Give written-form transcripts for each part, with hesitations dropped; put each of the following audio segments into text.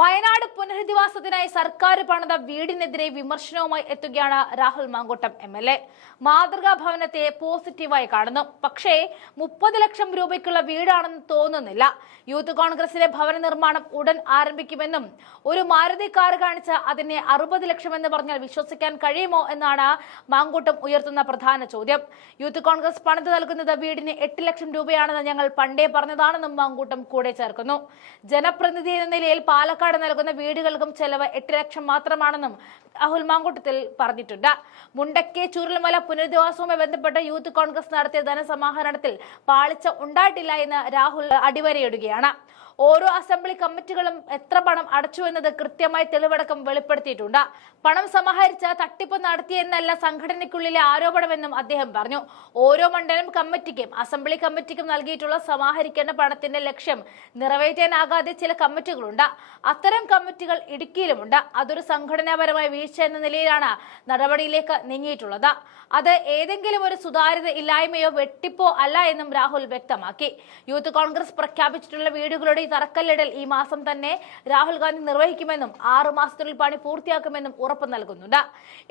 വയനാട് പുനരധിവാസത്തിനായി സർക്കാർ പണിത വീടിനെതിരെ വിമർശനവുമായി എത്തുകയാണ് രാഹുൽ മാങ്കൂട്ടം MLA. മാതൃകാ ഭവനത്തെ പോസിറ്റീവായി കാണുന്നു. പക്ഷേ 30 ലക്ഷം രൂപയ്ക്കുള്ള വീടാണെന്ന് തോന്നുന്നില്ല. യൂത്ത് കോൺഗ്രസിലെ ഭവന നിർമ്മാണം ഉടൻ ആരംഭിക്കുമെന്നും ഒരു മാരുതി കാർ കാണിച്ച് അതിനെ 60 ലക്ഷം എന്ന് പറഞ്ഞാൽ വിശ്വസിക്കാൻ കഴിയുമോ എന്നാണ് മാങ്കൂട്ടം ഉയർത്തുന്ന പ്രധാന ചോദ്യം. യൂത്ത് കോൺഗ്രസ് പണിത് നൽകുന്നത് വീടിന് 8 ലക്ഷം രൂപയാണെന്ന് ഞങ്ങൾ പണ്ടേ പറഞ്ഞതാണെന്നും മാങ്കൂട്ടം കൂടെ ചേർക്കുന്നു. ജനപ്രതിനിധി എന്ന നിലയിൽ പാലക്കാട് നൽകുന്ന വീടുകൾക്കും ചെലവ് 8 ലക്ഷം മാത്രമാണെന്നും രാഹുൽ മാങ്കൂട്ടത്തിൽ പറഞ്ഞിട്ടുണ്ട്. മുണ്ടക്കെ ചൂരൽമല പുനരധിവാസവുമായി ബന്ധപ്പെട്ട് യൂത്ത് കോൺഗ്രസ് നടത്തിയ ധനസമാഹരണത്തിൽ പാളിച്ച ഉണ്ടായിട്ടില്ല എന്ന് രാഹുൽ അടിവരയിടുകയാണ്. ഓരോ അസംബ്ലി കമ്മിറ്റികളും എത്ര പണം അടച്ചു എന്നത് കൃത്യമായി തെളിവടക്കം വെളിപ്പെടുത്തിയിട്ടുണ്ട്. പണം സമാഹരിച്ച് തട്ടിപ്പ് നടത്തിയെന്നല്ല സംഘടനയ്ക്കുള്ളിലെ ആരോപണമെന്നും അദ്ദേഹം പറഞ്ഞു. ഓരോ മണ്ഡലം കമ്മിറ്റിക്കും അസംബ്ലി കമ്മിറ്റിക്കും നൽകിയിട്ടുള്ള സമാഹരിക്കേണ്ട പണത്തിന്റെ ലക്ഷ്യം നിറവേറ്റാനാകാതെ ചില കമ്മിറ്റികളുണ്ട്. അത്തരം കമ്മിറ്റികൾ ഇടുക്കിയിലുമുണ്ട്. അതൊരു സംഘടനാപരമായ വീഴ്ച എന്ന നിലയിലാണ് നടപടിയിലേക്ക് നീങ്ങിയിട്ടുള്ളത്. അത് ഏതെങ്കിലും ഒരു സുതാര്യത ഇല്ലായ്മയോ വെട്ടിപ്പോ അല്ല എന്നും രാഹുൽ വ്യക്തമാക്കി. യൂത്ത് കോൺഗ്രസ് പ്രഖ്യാപിച്ചിട്ടുള്ള വീടുകളുടെ തറക്കല്ലിടൽ ഈ മാസം തന്നെ രാഹുൽ ഗാന്ധി നിർവഹിക്കുമെന്നും 6 മാസത്തിനുള്ളിൽ പണി പൂർത്തിയാക്കുമെന്നും ഉറപ്പ് നൽകുന്നുണ്ട്.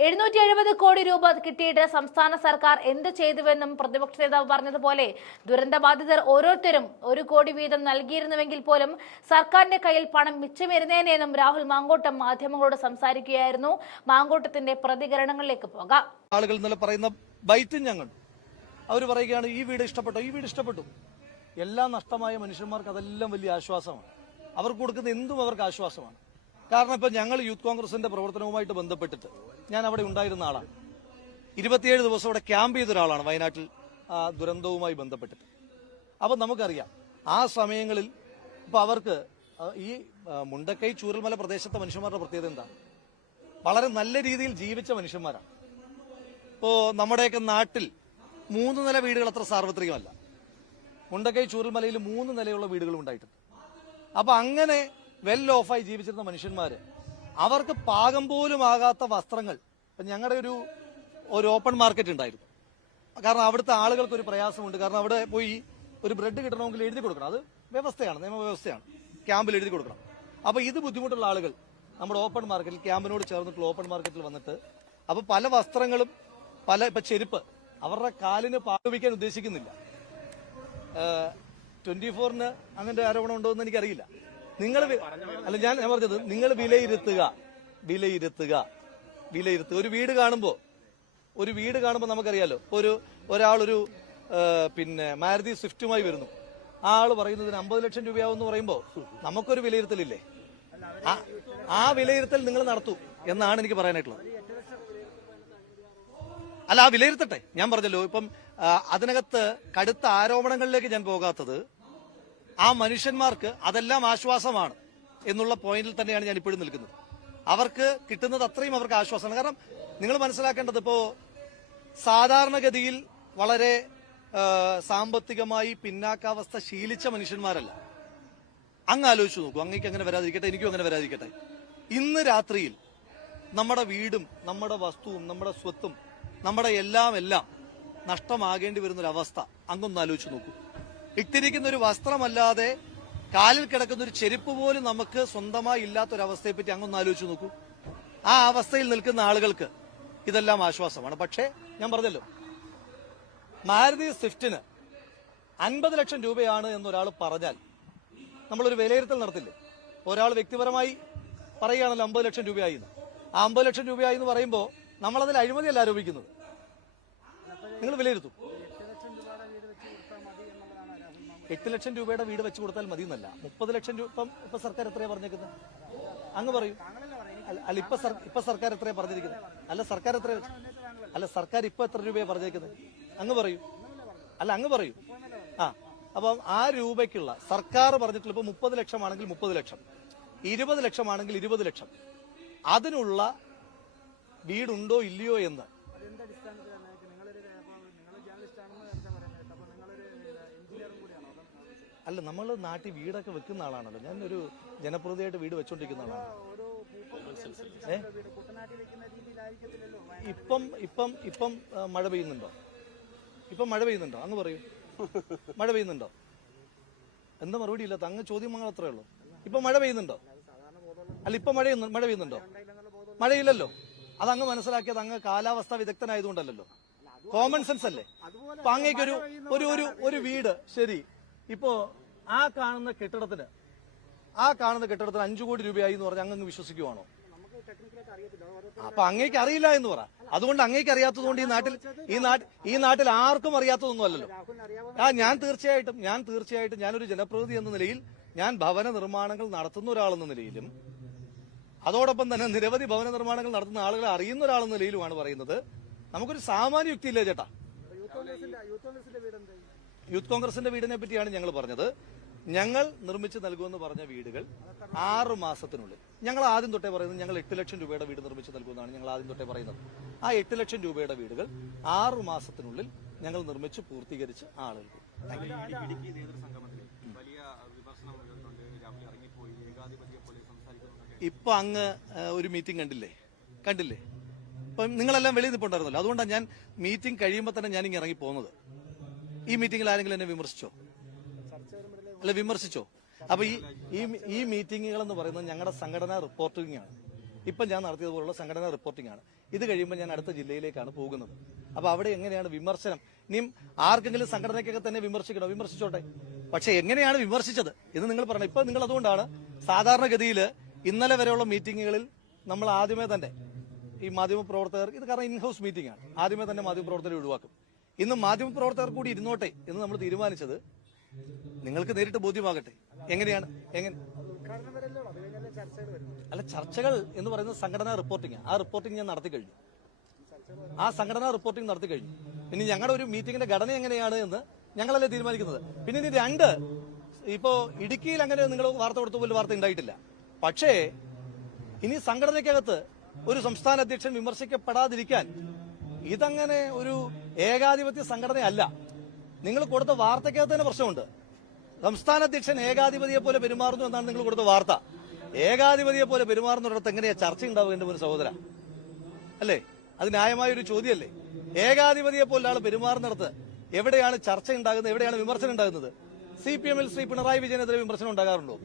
770 കോടി രൂപ കിട്ടിയിട്ട് സംസ്ഥാന സർക്കാർ എന്ത് ചെയ്തുവെന്നും പ്രതിപക്ഷ നേതാവ് പറഞ്ഞതുപോലെ ദുരന്തബാധിതർ ഓരോരുത്തരും 1 കോടി വീതം നൽകിയിരുന്നുവെങ്കിൽ പോലും സർക്കാരിന്റെ കയ്യിൽ പണം മിച്ചമിരുന്നേനെന്നും രാഹുൽ മാങ്കൂട്ടം മാധ്യമങ്ങളോട് സംസാരിക്കുകയായിരുന്നു. മാങ്കൂട്ടത്തിന്റെ പ്രതികരണങ്ങളിലേക്ക് പോകാം. ആളുകൾ ഇന്നലെ പറയുന്ന ബൈറ്റും ഞങ്ങൾ അവർ പറയുകയാണ് ഈ വീട് ഇഷ്ടപ്പെട്ടു. എല്ലാം നഷ്ടമായ മനുഷ്യന്മാർക്ക് അതെല്ലാം വലിയ ആശ്വാസമാണ്. അവർക്ക് കൊടുക്കുന്ന എന്തും അവർക്ക് ആശ്വാസമാണ്. കാരണം ഇപ്പൊ ഞങ്ങൾ യൂത്ത് കോൺഗ്രസിന്റെ പ്രവർത്തനവുമായിട്ട് ബന്ധപ്പെട്ടിട്ട് ഞാൻ അവിടെ ഉണ്ടായിരുന്ന ആളാണ്. 27 ദിവസം അവിടെ ക്യാമ്പ് ചെയ്ത ഒരാളാണ് വയനാട്ടിൽ ദുരന്തവുമായി ബന്ധപ്പെട്ടിട്ട്. അപ്പൊ നമുക്കറിയാം ആ സമയങ്ങളിൽ ഇപ്പൊ അവർക്ക് ഈ മുണ്ടക്കൈ ചൂരൽമല പ്രദേശത്തെ മനുഷ്യന്മാരുടെ പ്രത്യേകത എന്താ? വളരെ നല്ല രീതിയിൽ ജീവിച്ച മനുഷ്യന്മാരാണ്. ഇപ്പോ നമ്മുടെയൊക്കെ നാട്ടിൽ 3 നില വീടുകൾ അത്ര സാർവത്രികമല്ല. മുണ്ടക്കൈ ചൂരൽമലയിൽ 3 നിലയുള്ള വീടുകളും ഉണ്ടായിട്ടുണ്ട്. അപ്പൊ അങ്ങനെ വെൽ ഓഫായി ജീവിച്ചിരുന്ന മനുഷ്യന്മാര് അവർക്ക് പാകം പോലും ആകാത്ത വസ്ത്രങ്ങൾ. ഞങ്ങളുടെ ഒരു ഓപ്പൺ മാർക്കറ്റ് ഉണ്ടായിരുന്നു. കാരണം അവിടുത്തെ ആളുകൾക്ക് ഒരു പ്രയാസമുണ്ട്. കാരണം അവിടെ പോയി ഒരു ബ്രെഡ് കിട്ടണമെങ്കിൽ എഴുതി കൊടുക്കണം. അത് വ്യവസ്ഥയാണ്, നിയമവ്യവസ്ഥയാണ്. ക്യാമ്പിൽ എഴുതി കൊടുക്കണം. അപ്പൊ ഇത് ബുദ്ധിമുട്ടുള്ള ആളുകൾ നമ്മുടെ ഓപ്പൺ മാർക്കറ്റിൽ, ക്യാമ്പിനോട് ചേർന്നിട്ടുള്ള ഓപ്പൺ മാർക്കറ്റിൽ വന്നിട്ട് അപ്പൊ പല വസ്ത്രങ്ങളും ഇപ്പൊ ചെരുപ്പ് അവരുടെ കാലിന് പാടുവിക്കാൻ ഉദ്ദേശിക്കുന്നില്ല. 24-ന് അങ്ങനത്തെ ആരോപണം ഉണ്ടോ എന്ന് എനിക്കറിയില്ല. ഞാൻ പറഞ്ഞത് നിങ്ങൾ വിലയിരുത്തുക. ഒരു വീട് കാണുമ്പോ നമുക്കറിയാലോ. ഒരാളൊരു മാരുതി സ്വിഫ്റ്റുമായി വരുന്നു. ആ ആള് പറയുന്നതിന് 50 ലക്ഷം രൂപയാവെന്ന് പറയുമ്പോ നമുക്കൊരു വിലയിരുത്തലില്ലേ? ആ വിലയിരുത്തൽ നിങ്ങൾ നടത്തൂ എന്നാണ് എനിക്ക് പറയാനായിട്ടുള്ളത്. അല്ല, ആ വിലയിരുത്തട്ടെ. ഞാൻ പറഞ്ഞല്ലോ, ഇപ്പം അതിനകത്ത് കടുത്ത ആരോപണങ്ങളിലേക്ക് ഞാൻ പോകാത്തത് ആ മനുഷ്യന്മാർക്ക് അതെല്ലാം ആശ്വാസമാണ് എന്നുള്ള പോയിന്റിൽ തന്നെയാണ് ഞാൻ ഇപ്പോഴും നിൽക്കുന്നത്. അവർക്ക് കിട്ടുന്നത് അത്രയും അവർക്ക് ആശ്വാസമാണ്. കാരണം നിങ്ങൾ മനസ്സിലാക്കേണ്ടത് ഇപ്പോ സാധാരണഗതിയിൽ വളരെ സാമ്പത്തികമായി പിന്നാക്കാവസ്ഥ ശീലിച്ച മനുഷ്യന്മാരല്ല. അങ്ങ് ആലോചിച്ചു നോക്കൂ. അങ്ങേക്ക് അങ്ങനെ വരാതിരിക്കട്ടെ, എനിക്കും അങ്ങനെ വരാതിരിക്കട്ടെ. ഇന്ന് രാത്രിയിൽ നമ്മുടെ വീടും നമ്മുടെ വസ്തുവും നമ്മുടെ സ്വത്തും നമ്മുടെ എല്ലാം നഷ്ടമാകേണ്ടി വരുന്നൊരവസ്ഥ അങ്ങൊന്ന് ആലോചിച്ച് നോക്കൂ. ഇട്ടിരിക്കുന്ന ഒരു വസ്ത്രമല്ലാതെ കാലിൽ കിടക്കുന്ന ഒരു ചെരുപ്പ് പോലും നമുക്ക് സ്വന്തമായി ഇല്ലാത്തൊരവസ്ഥയെ പറ്റി അങ്ങൊന്ന് ആലോചിച്ച് നോക്കൂ. ആ അവസ്ഥയിൽ നിൽക്കുന്ന ആളുകൾക്ക് ഇതെല്ലാം ആശ്വാസമാണ്. പക്ഷേ ഞാൻ പറഞ്ഞല്ലോ, മാരുതി സ്വിഫ്റ്റിന് 50 ലക്ഷം രൂപയാണ് എന്നൊരാൾ പറഞ്ഞാൽ നമ്മളൊരു വിലയിരുത്തൽ നടത്തില്ലേ? ഒരാൾ വ്യക്തിപരമായി പറയുകയാണല്ലോ 50 ലക്ഷം രൂപയായി. ആ 50 ലക്ഷം രൂപയായി എന്ന് പറയുമ്പോൾ നമ്മളതിൽ അഴിമതിയല്ല ആരോപിക്കുന്നത്. നിങ്ങൾ വിലയിരുത്തും. 8 ലക്ഷം രൂപയുടെ വീട് വെച്ച് കൊടുത്താൽ മതി എന്നല്ല. 30 ലക്ഷം രൂപ ഇപ്പൊ സർക്കാർ എത്രയാ പറഞ്ഞേക്കുന്നത്? അങ്ങ് പറയൂ. അല്ല, ഇപ്പൊ സർക്കാർ എത്രയാ പറഞ്ഞിരിക്കുന്നത്? സർക്കാർ ഇപ്പൊ എത്ര രൂപയാ പറഞ്ഞേക്കുന്നത്? അങ്ങ് പറയൂ. അങ്ങ് പറയൂ. അപ്പം ആ രൂപയ്ക്കുള്ള സർക്കാർ പറഞ്ഞിട്ടുള്ള ഇപ്പൊ 30 ലക്ഷമാണെങ്കിൽ 30 ലക്ഷം, 20 ലക്ഷമാണെങ്കിൽ 20 ലക്ഷം, അതിനുള്ള വീടുണ്ടോ ഇല്ലയോ എന്ന് അല്ല, നമ്മൾ നാട്ടിൽ വീടൊക്കെ വെക്കുന്ന ആളാണല്ലോ. ഞാനൊരു ജനപ്രതിയായിട്ട് വീട് വെച്ചോണ്ടിരിക്കുന്ന ആളാണ്. ഇപ്പം മഴ പെയ്യുന്നുണ്ടോ? അങ്ങ് പറയൂ. മഴ പെയ്യുന്നുണ്ടോ? എന്താ മറുപടി ഇല്ലാത്ത? അങ്ങ് ചോദ്യം അത്രേ ഉള്ളൂ. ഇപ്പൊ മഴ പെയ്യുന്നുണ്ടോ? അല്ല ഇപ്പൊ മഴ പെയ്യുന്നുണ്ടോ? മഴയില്ലല്ലോ. അതങ്ങ് മനസ്സിലാക്കിയത് അങ്ങ് കാലാവസ്ഥാ വിദഗ്ധനായതുകൊണ്ടല്ലോ, കോമൺ സെൻസ് അല്ലേ. അപ്പൊ അങ്ങേക്കൊരു ഒരു വീട്, ശരി, ഇപ്പോ ആ കാണുന്ന കെട്ടിടത്തിന് 5 കോടി രൂപയായി എന്ന് പറഞ്ഞാൽ അങ്ങ് വിശ്വസിക്കുവാണോ? അപ്പൊ അങ്ങേക്ക് അറിയില്ല എന്ന് പറ. അതുകൊണ്ട് അങ്ങേക്ക് അറിയാത്തതുകൊണ്ട് ഈ നാട്ടിൽ ആർക്കും അറിയാത്തതൊന്നും അല്ലല്ലോ. ഞാൻ തീർച്ചയായിട്ടും ഞാനൊരു ജനപ്രതിനിധി എന്ന നിലയിൽ, ഞാൻ ഭവന നിർമ്മാണങ്ങൾ നടത്തുന്ന ഒരാളെന്ന നിലയിലും അതോടൊപ്പം തന്നെ നിരവധി ഭവന നിർമ്മാണങ്ങൾ നടത്തുന്ന ആളുകളെ അറിയുന്ന ഒരാളെന്ന നിലയിലുമാണ് പറയുന്നത്. നമുക്കൊരു സാമാന്യ യുക്തിയില്ലേ ചേട്ടാ? യൂത്ത് കോൺഗ്രസിന്റെ വീടിനെ പറ്റിയാണ് ഞങ്ങൾ പറഞ്ഞത്. ഞങ്ങൾ നിർമ്മിച്ച് നൽകുമെന്ന് പറഞ്ഞ വീടുകൾ 6 മാസത്തിനുള്ളിൽ, ഞങ്ങൾ ആദ്യം തൊട്ടേ പറയുന്നത് ഞങ്ങൾ 8 ലക്ഷം രൂപയുടെ വീട് നിർമ്മിച്ച് നൽകുമെന്നാണ് ഞങ്ങൾ ആദ്യം തൊട്ടേ പറയുന്നത്. ആ 8 ലക്ഷം രൂപയുടെ വീടുകൾ 6 മാസത്തിനുള്ളിൽ ഞങ്ങൾ നിർമ്മിച്ച് പൂർത്തീകരിച്ച് ആളുകൾക്ക്. ഇപ്പൊ അങ്ങ് ഒരു മീറ്റിംഗ് കണ്ടില്ലേ? ഇപ്പൊ നിങ്ങളെല്ലാം വെളിയിൽ നിൽപ്പുണ്ടായിരുന്നല്ലോ. അതുകൊണ്ടാണ് ഞാൻ മീറ്റിംഗ് കഴിയുമ്പോൾ തന്നെ ഞാൻ ഇങ്ങനെ ഇറങ്ങി പോകുന്നത്. ഈ മീറ്റിംഗിൽ ആരെങ്കിലും എന്നെ വിമർശിച്ചോ? അപ്പൊ ഈ മീറ്റിംഗുകൾ എന്ന് പറയുന്നത് ഞങ്ങളുടെ സംഘടനാ റിപ്പോർട്ടിംഗ് ആണ്. ഇപ്പം ഞാൻ നടത്തിയതുപോലുള്ള സംഘടനാ റിപ്പോർട്ടിംഗ് ആണ്. ഇത് കഴിയുമ്പോൾ ഞാൻ അടുത്ത ജില്ലയിലേക്കാണ് പോകുന്നത്. അപ്പൊ അവിടെ എങ്ങനെയാണ് വിമർശനം? ഇനിയും ആർക്കെങ്കിലും സംഘടനയ്ക്കൊക്കെ തന്നെ വിമർശിച്ചോട്ടെ. പക്ഷെ എങ്ങനെയാണ് വിമർശിച്ചത് എന്ന് നിങ്ങൾ പറയണം. ഇപ്പൊ നിങ്ങൾ അതുകൊണ്ടാണ് സാധാരണഗതിയിൽ ഇന്നലെ വരെയുള്ള മീറ്റിംഗുകളിൽ നമ്മൾ ആദ്യമേ തന്നെ ഈ മാധ്യമപ്രവർത്തകർ, ഇത് കാരണം ഇൻഹൌസ് മീറ്റിംഗ് ആണ്, ആദ്യമേ തന്നെ മാധ്യമപ്രവർത്തകരെ ഒഴിവാക്കും. ഇന്ന് മാധ്യമപ്രവർത്തകർ കൂടി ഇരുന്നോട്ടെ എന്ന് നമ്മൾ തീരുമാനിച്ചത് നിങ്ങൾക്ക് നേരിട്ട് ബോധ്യമാകട്ടെ. എങ്ങനെയാണ് അല്ല, ചർച്ചകൾ എന്ന് പറയുന്നത് സംഘടനാ റിപ്പോർട്ടിംഗ്. ആ റിപ്പോർട്ടിംഗ് ഞാൻ നടത്തി കഴിഞ്ഞു. ഇനി ഞങ്ങളുടെ ഒരു മീറ്റിംഗിന്റെ ഘടന എങ്ങനെയാണ് എന്ന് ഞങ്ങളല്ലേ തീരുമാനിക്കുന്നത്. പിന്നെ ഇനി 2, ഇപ്പോ ഇടുക്കിയിൽ അങ്ങനെ നിങ്ങൾ വാർത്ത കൊടുത്ത പോലെ വാർത്ത ഉണ്ടായിട്ടില്ല. പക്ഷേ ഇനി സംഘടനയ്ക്കകത്ത് ഒരു സംസ്ഥാന അധ്യക്ഷൻ വിമർശിക്കപ്പെടാതിരിക്കാൻ ഇതങ്ങനെ ഒരു ഏകാധിപത്യ സംഘടനയല്ല. നിങ്ങൾ കൊടുത്ത വാർത്തയ്ക്കകത്ത് തന്നെ പ്രശ്നമുണ്ട്. സംസ്ഥാന അധ്യക്ഷൻ ഏകാധിപതിയെ പോലെ പെരുമാറുന്നു എന്നാണ് നിങ്ങൾ കൊടുത്ത വാർത്ത. ഏകാധിപതിയെ പോലെ പെരുമാറുന്നിടത്ത് എങ്ങനെയാ ചർച്ച ഉണ്ടാവുക എന്റെ ഒരു സഹോദര? അല്ലേ? അത് ന്യായമായൊരു ചോദ്യമല്ലേ? ഏകാധിപതിയെ പോലെ ആൾ പെരുമാറുന്നിടത്ത് എവിടെയാണ് ചർച്ച ഉണ്ടാകുന്നത്, എവിടെയാണ് വിമർശനം ഉണ്ടാകുന്നത്? CPM-ൽ ശ്രീ പിണറായി വിജയനെതിരെ വിമർശനം ഉണ്ടാകാറുണ്ടോ?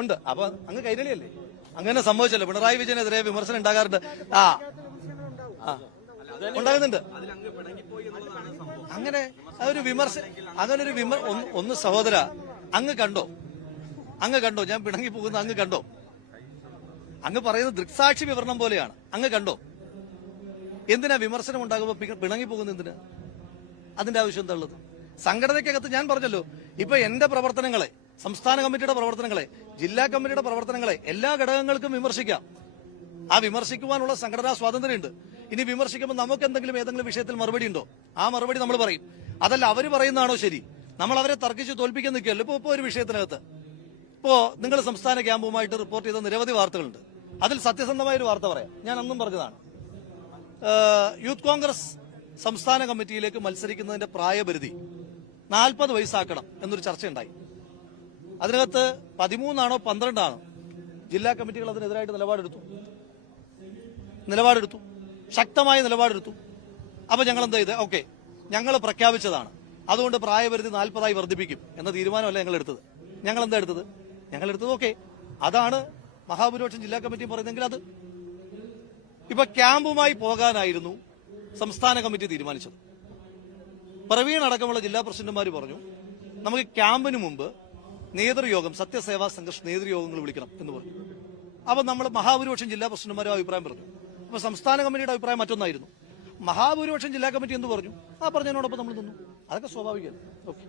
ഉണ്ട്. അപ്പൊ അങ്ങ് കൈരളിയല്ലേ? അങ്ങനെ സംഭവിച്ചല്ലോ. പിണറായി വിജയനെതിരെ വിമർശനം ഉണ്ടാകാറുണ്ട്. ഉണ്ടാകുന്നുണ്ട്. അങ്ങനെ ഒരു ഒന്ന് സഹോദര, അങ്ങ് കണ്ടോ ഞാൻ പിണങ്ങി പോകുന്ന? അങ്ങ് കണ്ടോ? അങ്ങ് പറയുന്നത് ദൃക്സാക്ഷി വിവരണം പോലെയാണ്. അങ്ങ് കണ്ടോ? എന്തിനാ വിമർശനം ഉണ്ടാകുമ്പോ പിണങ്ങി പോകുന്നത്? എന്തിനാ? അതിന്റെ ആവശ്യം എന്താ ഉള്ളത്? സംഘടനയ്ക്കകത്ത് ഞാൻ പറഞ്ഞല്ലോ, ഇപ്പൊ എന്റെ പ്രവർത്തനങ്ങളെ, സംസ്ഥാന കമ്മിറ്റിയുടെ പ്രവർത്തനങ്ങളെ, ജില്ലാ കമ്മിറ്റിയുടെ പ്രവർത്തനങ്ങളെ, എല്ലാ ഘടകങ്ങൾക്കും വിമർശിക്കാം. ആ വിമർശിക്കുവാനുള്ള സംഘടനാ സ്വാതന്ത്ര്യമുണ്ട്. ഇനി വിമർശിക്കുമ്പോൾ നമുക്ക് ഏതെങ്കിലും വിഷയത്തിൽ മറുപടി ഉണ്ടോ? ആ മറുപടി നമ്മൾ പറയും. അതല്ല അവര് പറയുന്നതാണോ ശരി? നമ്മൾ അവരെ തർക്കിച്ച് തോൽപ്പിക്കാൻ നിൽക്കുകയല്ലോ. ഇപ്പൊ ഒരു വിഷയത്തിനകത്ത് ഇപ്പോ നിങ്ങൾ സംസ്ഥാന ക്യാമ്പുമായിട്ട് റിപ്പോർട്ട് ചെയ്ത നിരവധി വാർത്തകളുണ്ട്. അതിൽ സത്യസന്ധമായ ഒരു വാർത്ത പറയാം. ഞാൻ അന്നും പറഞ്ഞതാണ്, യൂത്ത് കോൺഗ്രസ് സംസ്ഥാന കമ്മിറ്റിയിലേക്ക് മത്സരിക്കുന്നതിന്റെ പ്രായപരിധി 40 വയസ്സാക്കണം എന്നൊരു ചർച്ചയുണ്ടായി. അതിനകത്ത് 13 ആണോ 12 ആണോ ജില്ലാ കമ്മിറ്റികൾ അതിനെതിരായിട്ട് നിലപാടെടുത്തു, ശക്തമായ നിലപാടെടുത്തു. അപ്പൊ ഞങ്ങൾ എന്താ ചെയ്ത്? ഓക്കെ, ഞങ്ങൾ പ്രഖ്യാപിച്ചതാണ്, അതുകൊണ്ട് പ്രായപരിധി 40 വർദ്ധിപ്പിക്കും എന്ന തീരുമാനമല്ല ഞങ്ങൾ എടുത്തത്. ഞങ്ങൾ എടുത്തത് ഓക്കെ, അതാണ് മഹാഭൂരിപക്ഷം ജില്ലാ കമ്മിറ്റി പറയുന്നെങ്കിൽ അത്. ഇപ്പൊ ക്യാമ്പുമായി പോകാനായിരുന്നു സംസ്ഥാന കമ്മിറ്റി തീരുമാനിച്ചത്. പ്രവീൺ അടക്കമുള്ള ജില്ലാ പ്രസിഡന്റുമാർ പറഞ്ഞു നമുക്ക് ക്യാമ്പിന് മുമ്പ് നേതൃയോഗം, സത്യസേവാ സംഘർഷ് നേതൃയോഗങ്ങൾ വിളിക്കണം എന്ന് പറഞ്ഞു. അപ്പൊ നമ്മൾ മഹാഭൂരിപക്ഷം ജില്ലാ പ്രസിഡന്റുമാരും അഭിപ്രായം പറഞ്ഞു. അപ്പൊ സംസ്ഥാന കമ്മിറ്റിയുടെ അഭിപ്രായം മറ്റൊന്നായിരുന്നു. മഹാഭൂരിപക്ഷം ജില്ലാ കമ്മിറ്റി എന്ത് പറഞ്ഞു? ആ പറഞ്ഞതിനോടൊപ്പം നമ്മൾ നിന്നു. അതൊക്കെ സ്വാഭാവികമല്ല. ഓക്കെ.